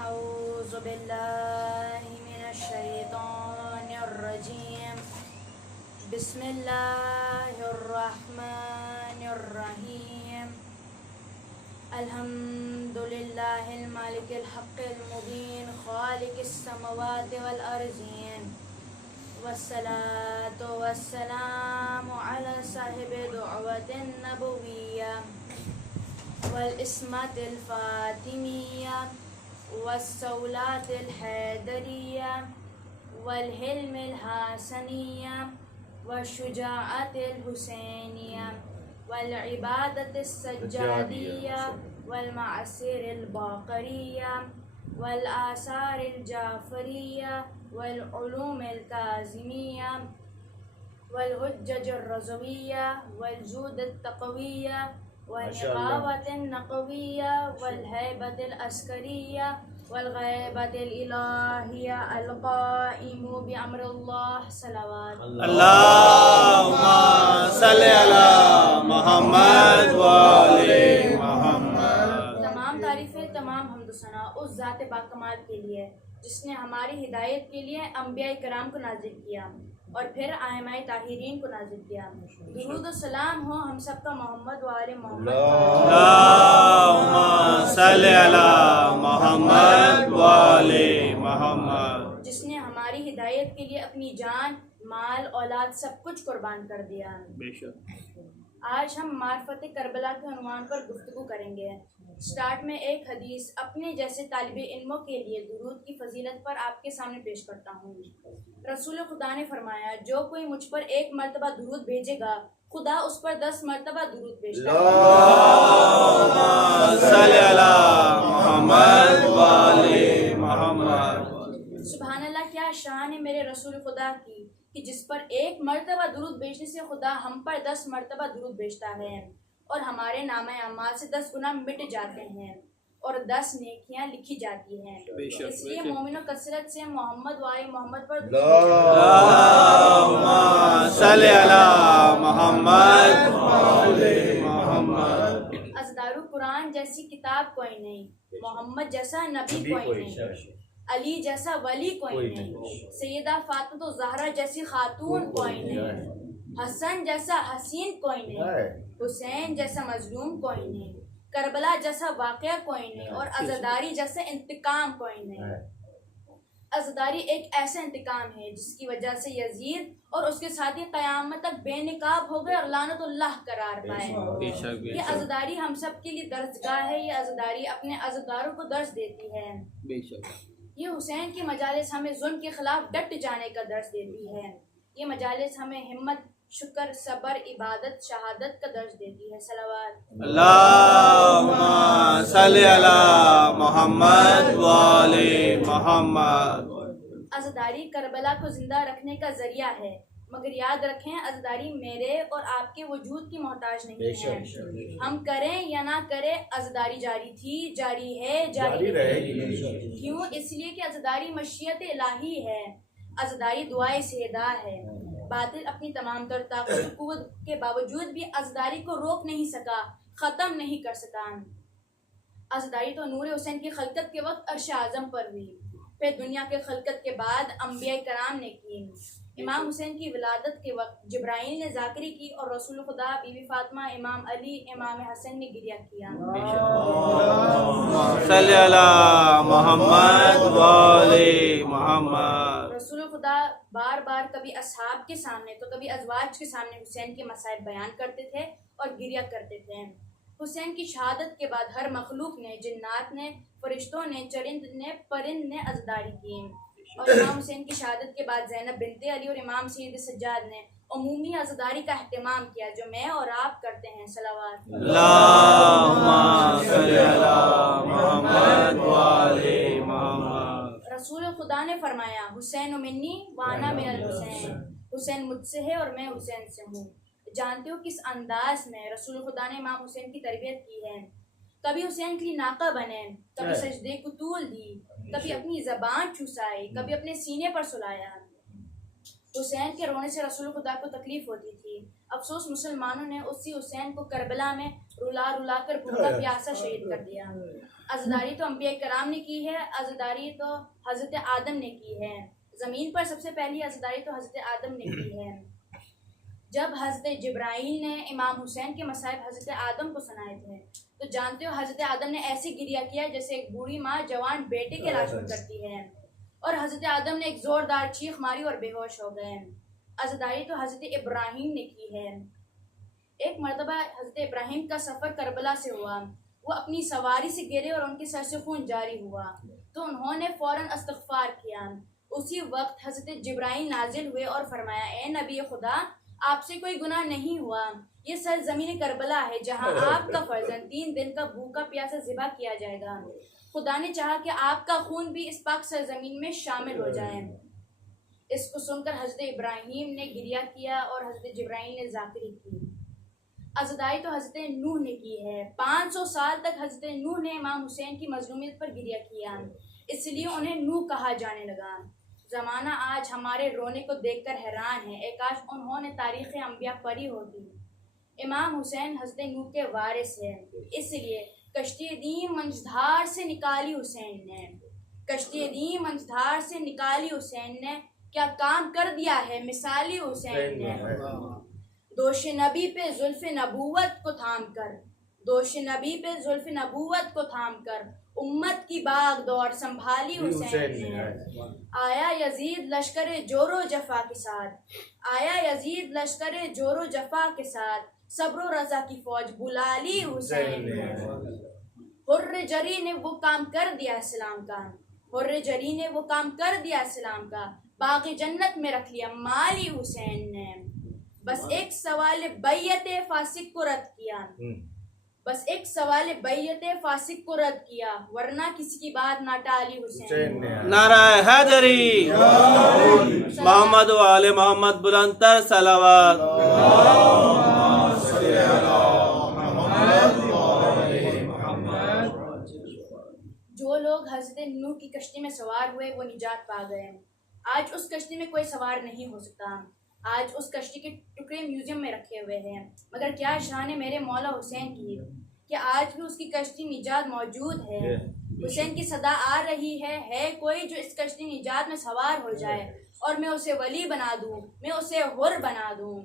أعوذ بالله من الشيطان الرجيم بسم الله الرحمن الرحيم الحمد لله المالك الحق المبين خالق السماوات والأرضين والصلاة والسلام على صاحب دعوة النبوية والإسمة الفاطمية والصولات الحيدرية والحلم الحسنية والشجاعة الحسينية والعبادة السجادية والمعاصر الباقرية والآثار الجعفرية والعلوم الكاظمية والحجج الرضوية والجود التقوية والنقاوة النقوية والهيبة العسكرية والغيبة الإلهية القائم بأمر الله صلوات اللهم صل على محمد وآل محمد۔ تمام تعریفیں، تمام حمد و ثنا اس ذات باکمال کے لیے جس نے ہماری ہدایت کے لیے انبیاء کرام کو نازل کیا اور پھر ائمہ طاہرین کو نازل کیا۔ درود و سلام ہو ہم سب کا محمد و آل محمد۔ اللهم صل على محمد وآل محمد۔ جس نے ہماری ہدایت کے لیے اپنی جان، مال، اولاد سب کچھ قربان کر دیا۔ بے شک۔ آج ہم معرفت کربلا کے عنوان پر گفتگو کریں گے۔ سٹارٹ میں ایک حدیث اپنے جیسے طالب علموں کے لیے درود کی فضیلت پر آپ کے سامنے پیش کرتا ہوں۔ رسول خدا نے فرمایا، جو کوئی مجھ پر ایک مرتبہ درود بھیجے گا خدا اس پر 10 مرتبہ درود بھیجتا ہے۔ اللهم صل على محمد وآل محمد۔ سبحان اللہ، کیا شان ہے میرے رسول خدا کی کہ جس پر ایک مرتبہ درود بھیجنے سے خدا ہم پر 10 مرتبہ درود بھیجتا ہے اور ہمارے نامہ اعمال سے 10 گناہ مٹ جاتے ہیں اور 10 نیکیاں لکھی جاتی ہیں۔ اس لیے مومنوں کثرت سے محمد و آل محمد پر اللهم صل على محمد وآل محمد۔ ازدار قرآن جیسی کتاب کوئی نہیں، محمد جیسا نبی کوئی نہیں، علی جیسا ولی کوئی نہیں، سیدہ فاطمہ الزہرا جیسی خاتون کوئی نہیں، حسن جیسا حسین کوئی نہیں، حسین جیسا مظلوم کوئی نہیں، کربلا جیسا واقعہ کوئی نہیں، اور عزاداری جیسا انتقام کوئی نہیں۔ عزاداری ایک ایسا انتقام ہے جس کی وجہ سے یزید اور اس کے ساتھی قیامت تک بے نقاب ہو گئے اور لعنت اللہ قرار پائے۔ یہ عزاداری ہم سب کے لیے درسگاہ ہے، یہ عزاداری اپنے عزاداروں کو درس دیتی ہے۔ یہ حسین کی مجالس ہمیں ظلم کے خلاف ڈٹ جانے کا درس دیتی ہے۔ یہ مجالس ہمیں ہمت، شکر، صبر، عبادت، شہادت کا درس دیتی ہے۔ صلوات۔ اللهم صل على محمد وآل محمد۔ عزاداری کربلا کو زندہ رکھنے کا ذریعہ ہے، مگر یاد رکھیں عزاداری میرے اور آپ کے وجود کی محتاج نہیں ہے۔ ہم کریں یا نہ کریں عزاداری جاری تھی، جاری ہے، جاری رہے گی۔ کیوں؟ اس لیے کہ عزاداری مشیت الہی ہے، عزاداری دعائے سیدہ ہے۔ باطل اپنی تمام تر طاقت و قوت کے باوجود بھی عزاداری کو روک نہیں سکا، ختم نہیں کر سکا۔ عزاداری تو نور حسین کی خلقت کے وقت عرش اعظم پر ہوئی، پھر دنیا کے خلقت کے بعد انبیاء کرام نے کی۔ امام حسین کی ولادت کے وقت جبرائیل نے ذاکری کی اور رسول خدا، بی بی فاطمہ، امام علی، امام حسن نے گریہ کیا۔ صلی اللہ محمد وآل محمد۔ رسول خدا بار بار کبھی اصحاب کے سامنے تو کبھی ازواج کے سامنے حسین کے مصائب بیان کرتے تھے اور گریہ کرتے تھے۔ حسین کی شہادت کے بعد ہر مخلوق نے، جنات نے، فرشتوں نے، چرند نے، پرند نے عزاداری کی، اور امام حسین کی شہادت کے بعد زینب بنت علی اور امام سید سجاد نے عمومی عزاداری کا اہتمام کیا جو میں اور آپ کرتے ہیں۔ صلوات۔ اللهم صل على محمد وآل محمد۔ رسول خدا نے فرمایا، حسین منی وانا من الحسین، حسین مجھ سے ہے اور میں حسین سے ہوں۔ جانتے ہو کس انداز میں رسول خدا نے امام حسین کی تربیت کی ہے؟ کبھی حسین کے لیے ناقہ بنے، کبھی سجدے کو طول دی، کبھی اپنی زبان چوسائی، کبھی اپنے سینے پر سلایا۔ حسین کے رونے سے رسول خدا کو تکلیف ہوتی تھی۔ افسوس مسلمانوں نے اسی حسین کو کربلا میں رلا رلا کر بھوکا پیاسا شہید کر دیا۔ عزاداری تو انبیاء کرام نے کی ہے، عزاداری تو حضرت آدم نے کی ہے۔ زمین پر سب سے پہلی عزاداری تو حضرت آدم نے کی ہے۔ جب حضرت جبرائیل نے امام حسین کے مصائب حضرت آدم کو سنائے تھے تو جانتے ہو حضرت آدم نے ایسی گریہ کیا جیسے ایک بوڑھی ماں جوان بیٹے کے راشن کرتی ہے، اور حضرت آدم نے ایک زوردار چیخ ماری اور بے ہوش ہو گئے۔ عزاداری تو حضرت ابراہیم نے کی ہے۔ ایک مرتبہ حضرت ابراہیم کا سفر کربلا سے ہوا، وہ اپنی سواری سے گرے اور ان کے سر سے خون جاری ہوا تو انہوں نے فوراً استغفار کیا۔ اسی وقت حضرت جبرائیل نازل ہوئے اور فرمایا، اے نبی خدا، آپ سے کوئی گناہ نہیں ہوا، یہ سرزمین کربلا ہے جہاں آپ کا فرزند 3 دن کا بھوکا پیاسا ذبح کیا جائے گا۔ خدا نے چاہا کہ آپ کا خون بھی اس پاک سرزمین میں شامل ہو جائے۔ اس کو سن کر حضرت ابراہیم نے گریہ کیا اور حضرت جبرائیل نے ذاکری کی۔ عزاداری تو حضرت نوح نے کی ہے۔ 500 سال تک حضرت نوح نے امام حسین کی مظلومیت پر گریہ کیا، اس لیے انہیں نوح کہا جانے لگا۔ زمانہ آج ہمارے رونے کو دیکھ کر حیران ہے، اے کاش انہوں نے تاریخ انبیاء پڑھی ہوتی۔ امام حسین حضرت نوح کے وارث ہیں، اس لیے کشتی دیم منجدھار سے نکالی حسین نے، کشتی دیم منجدھار سے نکالی حسین نے، کیا کام کر دیا ہے مثالی حسین نے۔ دوش نبی پہ زلف نبوت کو تھام کر، دوش نبی پہ زلف نبوت کو تھام کر امت کی باغ دور سنبھالی حسین نے۔ آیا یزید لشکر جور و جفا کے ساتھ، آیا یزید لشکر جور و جفا کے ساتھ، صبر و رضا کی فوج بلا لی حسین نے۔ حر جری نے وہ کام کر دیا اسلام کا، حر جری نے وہ کام کر دیا اسلام کا، باغ جنت میں رکھ لیا مالی حسین نے۔ بس ایک سوال بیعت فاسق کو رد کیا، بس ایک سوال بیعت فاسق کو رد کیا، ورنہ کسی کی بات نہ ٹالی حسین نے۔ نعرہ حیدری، محمد و آل محمد، بلندتر صلوات۔ جو لوگ حضرت نوح کی کشتی میں سوار ہوئے وہ نجات پا گئے۔ آج اس کشتی میں کوئی سوار نہیں ہو سکتا، آج اس کشتی کے ٹکڑے میوزیم میں رکھے ہوئے ہیں، مگر کیا شان ہے میرے مولا حسین کی کہ آج بھی اس کی کشتی نجات موجود ہے۔ حسین کی صدا آ رہی ہے کوئی جو اس کشتی نجات میں سوار ہو جائے اور میں اسے ولی بنا دوں، میں اسے حر بنا دوں۔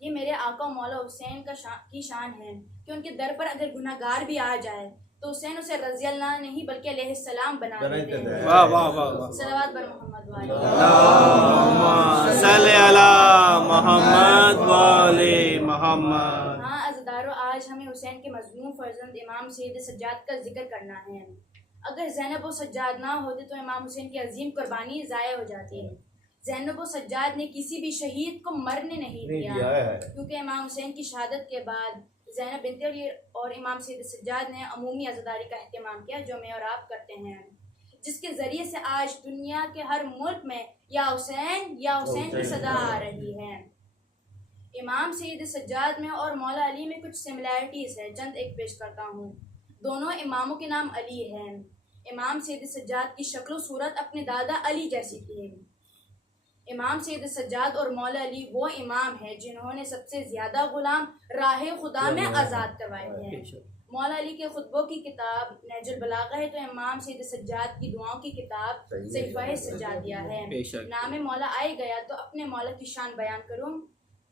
یہ میرے آقا و مولا حسین کی شان ہے کہ ان کے در پر اگر گناہ گار بھی آ جائے تو حسین اسے رضی اللہ نہیں بلکہ علیہ السلام بنا دیتے ہیں۔ واہ واہ واہ، صلوات بر محمد والے اللہم صلی علی محمد وآل محمد۔ ہاں عزادارو، آج ہمیں حسین کے مظلوم فرزند امام سید سجاد کا ذکر کرنا ہے۔ اگر زینب و سجاد نہ ہوتے تو امام حسین کی عظیم قربانی ضائع ہو جاتی۔ زینب و سجاد نے کسی بھی شہید کو مرنے نہیں دیا، کیونکہ امام حسین کی شہادت کے بعد زینب بنت علی اور امام سید سجاد نے عمومی عزاداری کا اہتمام کیا جو میں اور آپ کرتے ہیں، جس کے ذریعے سے آج دنیا کے ہر ملک میں یا حسین کی صدا آ رہی ہے۔ امام سید سجاد میں اور مولا علی میں کچھ سملیرٹیز ہے، چند ایک پیش کرتا ہوں۔ دونوں اماموں کے نام علی ہیں۔ امام سید سجاد کی شکل و صورت اپنے دادا علی جیسی تھی۔ امام سید سجاد اور مولا علی وہ امام ہیں جنہوں نے سب سے زیادہ غلام راہ خدا میں آزاد کروائے ہیں۔ مولا علی کے خطبوں کی کتاب نہج البلاغہ ہے تو امام سید سجاد کی دعاؤں کی کتاب صحیفہ سجادیہ ہے۔ نام مولا آئے گیا تو اپنے مولا کی شان بیان کروں۔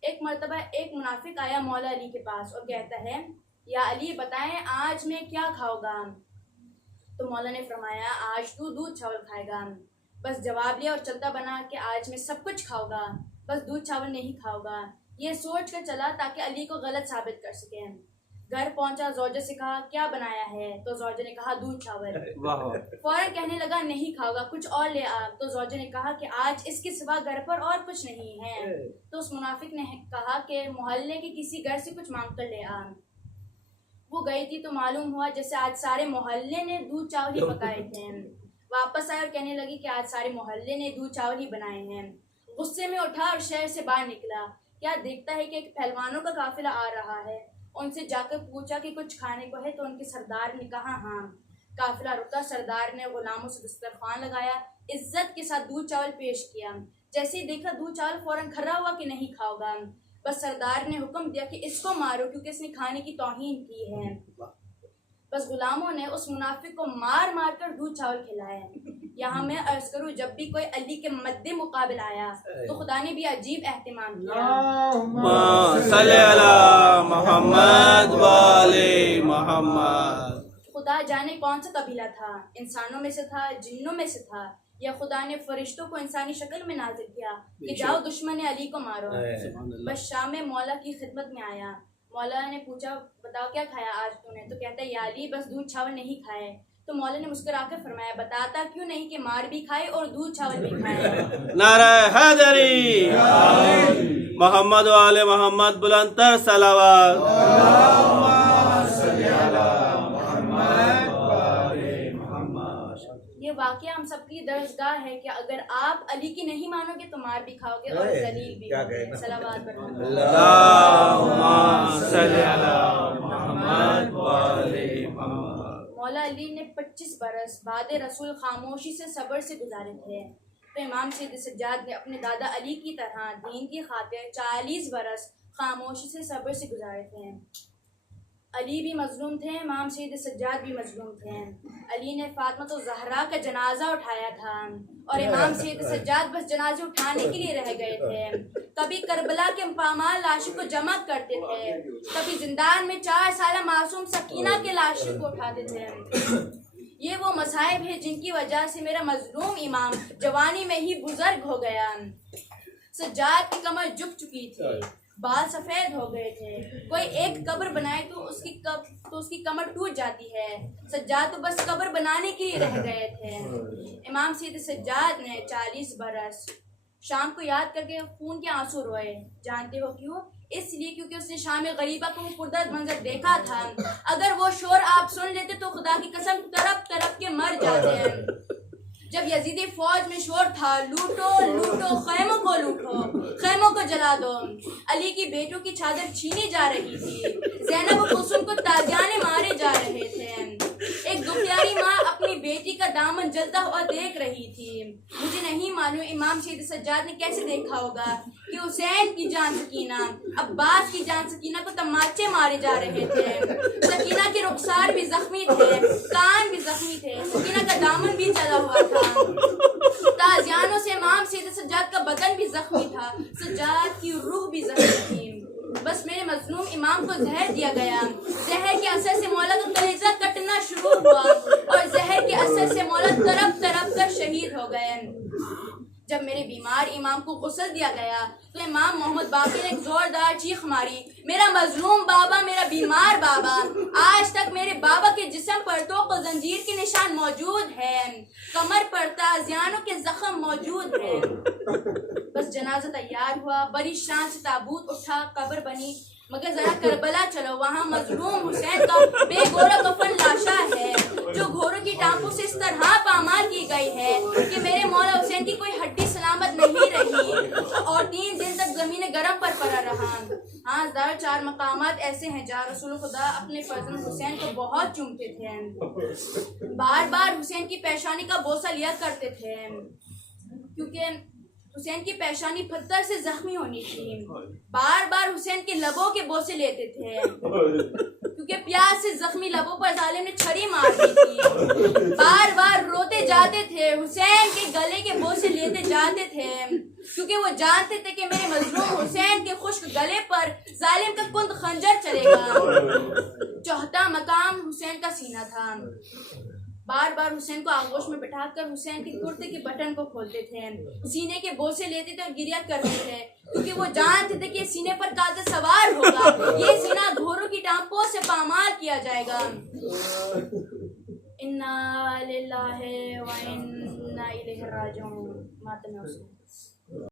ایک مرتبہ ایک منافق آیا مولا علی کے پاس اور کہتا ہے، یا علی بتائیں آج میں کیا کھاؤں گا؟ تو مولا نے فرمایا، آج تو دودھ چاول کھائے گا۔ بس جواب لیا اور چلتا بنا کہ آج میں سب کچھ کھاؤں گا، بس دودھ چاول نہیں کھاؤں گا۔ یہ سوچ کر چلا تاکہ علی کو غلط ثابت کر سکے۔ گھر پہنچا، زوجہ سے کہا کیا بنایا ہے؟ تو زوجہ نے کہا دودھ چاول۔ فوراً کہنے لگا نہیں کھاؤں گا، کچھ اور لے آ۔ تو زوجہ نے کہا کہ آج اس کے سوا گھر پر اور کچھ نہیں ہے۔ تو اس منافق نے کہا کہ محلے کے کسی گھر سے کچھ مانگ کر لے آ۔ وہ گئی تھی تو معلوم ہوا جیسے آج سارے محلے نے دودھ چاول ہی پکائے تھے۔ واپس آئے اور کہنے لگی کہ آج سارے محلے نے دودھ چاول ہی بنائے ہیں۔ غصے میں اٹھا اور شہر سے باہر نکلا، کیا دیکھتا ہے کہ ایک پہلوانوں کا قافلہ آ رہا ہے۔ ان سے جا کر پوچھا کہ کچھ کھانے کو ہے تو ان کے سردار نے کہا ہاں۔ قافلہ رکا، سردار نے غلاموں سے دسترخوان لگایا، عزت کے ساتھ دودھ چاول پیش کیا۔ جیسے ہی دیکھا دودھ چاول فوراً کھرا ہوا کہ نہیں کھاؤ گا. بس سردار نے حکم دیا کہ اس کو مارو کیونکہ اس نے کھانے کی توہین کی ہے. بس غلاموں نے اس منافق کو مار مار کر دودھ چاول کھلائے. یہاں میں عرض کروں جب بھی کوئی علی کے مد مقابل آیا تو خدا نے بھی عجیب اہتمام کیا. صلی علی محمد والے محمد. خدا جانے کون سا قبیلہ تھا, انسانوں میں سے تھا, جنوں میں سے تھا, یا خدا نے فرشتوں کو انسانی شکل میں نازل کیا کہ جاؤ دشمن علی کو مارو. بس شام میں مولا کی خدمت میں آیا. مولا نے پوچھا بتاؤ کیا کھایا آج تو نے؟ تو کہتا ہے یا علی بس دودھ چاول نہیں کھائے. تو مولا نے مسکرا کر فرمایا بتاتا کیوں نہیں کہ مار بھی کھائے اور دودھ چاول بھی کھائے. نعرہ حیدری. محمد والے محمد بلند تر صلوات. یہ واقعہ ہم سب کی درسگاہ ہے کہ اگر آپ علی کی نہیں مانو گے تو مار بھی کھاؤ گے اور ذلیل بھی ہو گے. صلوات پڑھو. اللہم صلی علی محمد والے محمد. مولا علی نے 25 برس بعد رسول خاموشی سے صبر سے گزارے تھے. تو امام سید سجاد نے اپنے دادا علی کی طرح دین کی خاطر 40 برس خاموشی سے صبر سے گزارے تھے. علی بھی مظلوم تھے, امام سید سجاد بھی مظلوم تھے. علی نے فاطمہ الزہرا کا جنازہ اٹھایا تھا اور امام سید سجاد بس جنازے اٹھانے کے لیے رہ گئے تھے. کبھی کربلا کے پامال لاشوں کو جمع کرتے تھے, کبھی زندان میں 4 سالہ معصوم سکینہ کے لاشوں کو اٹھاتے تھے. یہ وہ مصائب ہے جن کی وجہ سے میرا مظلوم امام جوانی میں ہی بزرگ ہو گیا. سجاد کی کمر جھک چکی تھی, بال سفید ہو گئے تھے. کوئی ایک قبر بنائے تو اس کی کمر ٹوٹ جاتی ہے. سجاد تو بس قبر بنانے کے لیے رہ گئے تھے. امام سید سجاد نے 40 برس شام کو یاد کر کے خون کے آنسو روئے. جانتے ہو کیوں؟ اس لیے کیونکہ اس نے شام غریبہ کو وہ پردرد منظر دیکھا تھا. اگر وہ شور آپ سن لیتے تو خدا کی قسم تڑپ تڑپ کے مر جاتے ہیں. جب یزیدی فوج میں شور تھا لوٹو لوٹو خیموں کو لوٹو, خیموں کو جلا دو. علی کی بیٹوں کی چادر چھینی جا رہی تھی. زینب و کلثوم کو تازیانے مارے جا رہے تھے. ایک دکھیاری ماں اپنی بیٹی کا دامن جلتا ہوا دیکھ رہی تھی. مجھے نہیں معلوم امام سید سجاد نے کیسے دیکھا ہوگا کہ حسین کی جان سکینہ, عباس کی جان سکینہ کو تماچے مارے جا رہے تھے. سکینہ کے رخسار بھی زخمی تھے, کان بھی زخمی تھے, سکینہ کا دامن بھی جلا ہوا تھا. تازیانوں سے امام سید سجاد کا بدن بھی زخمی تھا, سجاد کی روح بھی زخمی تھی. بس میرے مظلوم امام کو زہر دیا گیا. زہر کے اثر سے مولا کا کلیجہ کٹنا شروع ہوا اور زہر کے اثر سے مولا تڑپ تڑپ کر شہید ہو گئے. جب میرے بیمار امام کو غسل دیا گیا تو امام محمد باقر نے ایک زوردار چیخ ماری, میرا مظلوم بابا, میرا بیمار بابا. آج تک میرے بابا کے جسم پر توق و زنجیر کے نشان موجود ہیں, کمر پر تازیانوں کے زخم موجود ہیں. بس جنازہ تیار ہوا, بڑی شان سے تابوت اٹھا, قبر بنی. مگر ذرا کربلا چلو, وہاں مظلوم حسین کا بے گورا کفن لاشا ہے جو گھوڑوں کی ٹانپوں سے اس طرح پامال کی گئی ہے کہ میرے مولا حسین کی کوئی ہڈی سلامت نہیں رہی اور 3 دن تک زمین گرم پر پڑا رہا. ہاں 4 مقامات ایسے ہیں جہاں رسول خدا اپنے فرزند حسین کو بہت چومتے تھے, بار بار حسین کی پیشانی کا بوسہ لیا کرتے تھے کیونکہ حسین کی پیشانی پتھر سے زخمی ہونی تھی. بار بار حسین کے لبوں کے بوسے لیتے تھے کیونکہ پیاس سے زخمی لبوں پر ظالم نے چھری مار دی تھی. بار بار روتے جاتے تھے, حسین کے گلے کے بوسے لیتے جاتے تھے کیونکہ وہ جانتے تھے کہ میرے مظلوم حسین کے خشک گلے پر ظالم کا کند خنجر چلے گا. 4 مقام حسین کا سینہ تھا. بار بار حسین کو آغوش میں بٹھا کر حسین کے کرتے کے بٹن کو کھولتے تھے, سینے کے بوسے لیتے تھے اور گریا کرتے تھے کیونکہ وہ جانتے تھے کہ سینے پر قاتل سوار ہوگا, یہ سینہ گھوڑوں کی ٹانپوں سے پامال کیا جائے گا. انا للہ و انا الیہ راجعون. ماتم حسین.